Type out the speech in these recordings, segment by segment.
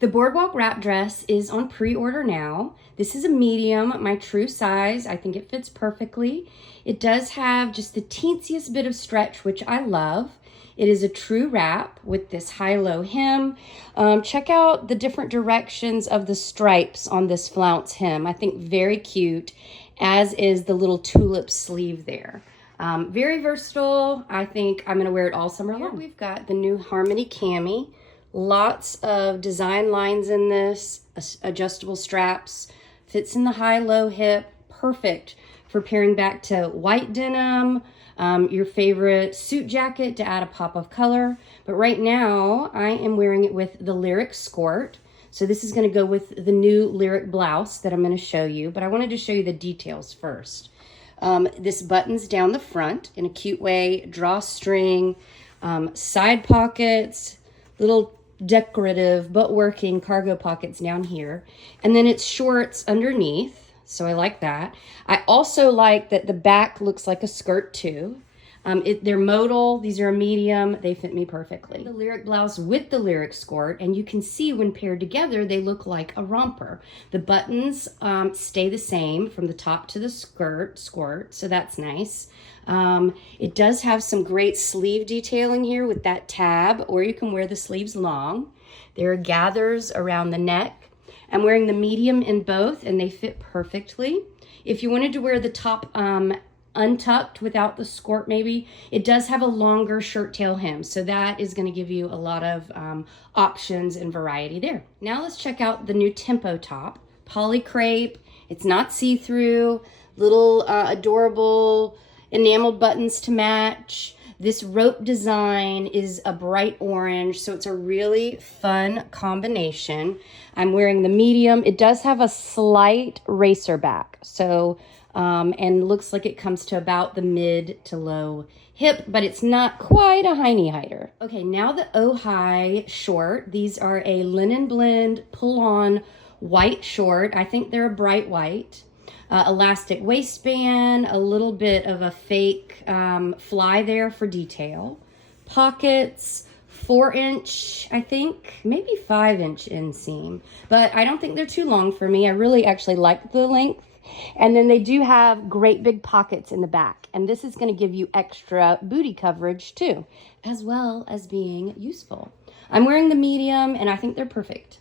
The Boardwalk wrap dress is on pre-order now. This is a medium, my true size. I think it fits perfectly. It does have just the teensiest bit of stretch, which I love. It is a true wrap with this high-low hem. Check out the different directions of the stripes on this flounce hem. I think very cute, as is the little tulip sleeve there. Very versatile. I think I'm gonna wear it all summer long. Here we've got the new Harmony Cami. Lots of design lines in this, adjustable straps, fits in the high-low hip, perfect for pairing back to white denim, your favorite suit jacket to add a pop of color. But right now, I am wearing it with the Lyric skirt. So this is gonna go with the new Lyric blouse that I'm gonna show you, but I wanted to show you the details first. This buttons down the front in a cute way, drawstring, side pockets, little decorative but working cargo pockets down here, and then it's shorts underneath, so I like that. I also like that the back looks like a skirt too. They're modal, these are a medium, they fit me perfectly. The Lyric blouse with the Lyric skirt, and you can see when paired together they look like a romper. The buttons stay the same from the top to the skirt, so that's nice. It does have some great sleeve detailing here with that tab, or you can wear the sleeves long. There are gathers around the neck. I'm wearing the medium in both and they fit perfectly. If you wanted to wear the top untucked without the skirt maybe, it does have a longer shirt tail hem, so that is going to give you a lot of options and variety there. Now let's check out the new Tempo top. Poly crepe, it's not see-through, little adorable enameled buttons to match. This rope design is a bright orange, so it's a really fun combination. I'm wearing the medium. It does have a slight racer back, so and looks like it comes to about the mid to low hip, but it's not quite a high knee hider. Okay, now the Oh-Hi short. These are a linen blend pull-on white short. I think they're a bright white. Elastic waistband, a little bit of a fake fly there for detail. Pockets, 4-inch, I think, maybe 5-inch inseam. But I don't think they're too long for me. I really actually like the length. And then they do have great big pockets in the back. And this is going to give you extra booty coverage too, as well as being useful. I'm wearing the medium and I think they're perfect.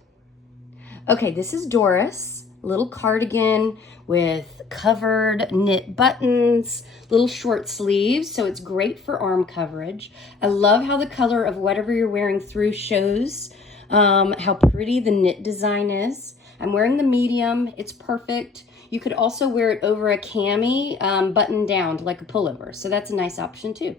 Okay, this is Doris. Little cardigan with covered knit buttons, little short sleeves, so it's great for arm coverage. I love how the color of whatever you're wearing through shows how pretty the knit design is. I'm wearing the medium, it's perfect. You could also wear it over a cami button down like a pullover, so that's a nice option too.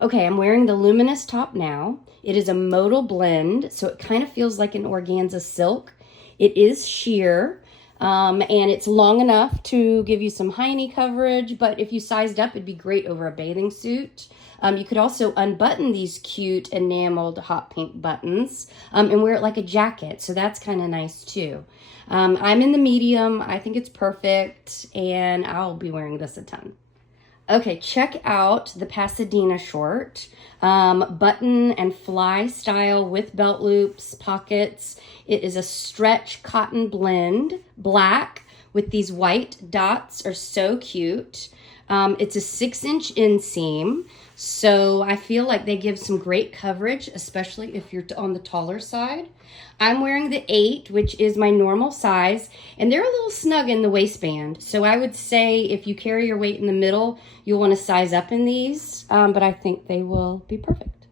Okay, I'm wearing the Luminous top now. It is a modal blend, so it kind of feels like an organza silk. It is sheer, and it's long enough to give you some high knee coverage, but if you sized up, it'd be great over a bathing suit. You could also unbutton these cute enameled hot pink buttons and wear it like a jacket, so that's kind of nice too. I'm in the medium. I think it's perfect, and I'll be wearing this a ton. Okay, check out the Pasadena short, button and fly style with belt loops, pockets. It is a stretch cotton blend, black with these white dots are so cute. It's a 6-inch inseam, so I feel like they give some great coverage, especially if you're on the taller side. I'm wearing the 8, which is my normal size, and they're a little snug in the waistband. So I would say if you carry your weight in the middle, you'll want to size up in these, but I think they will be perfect.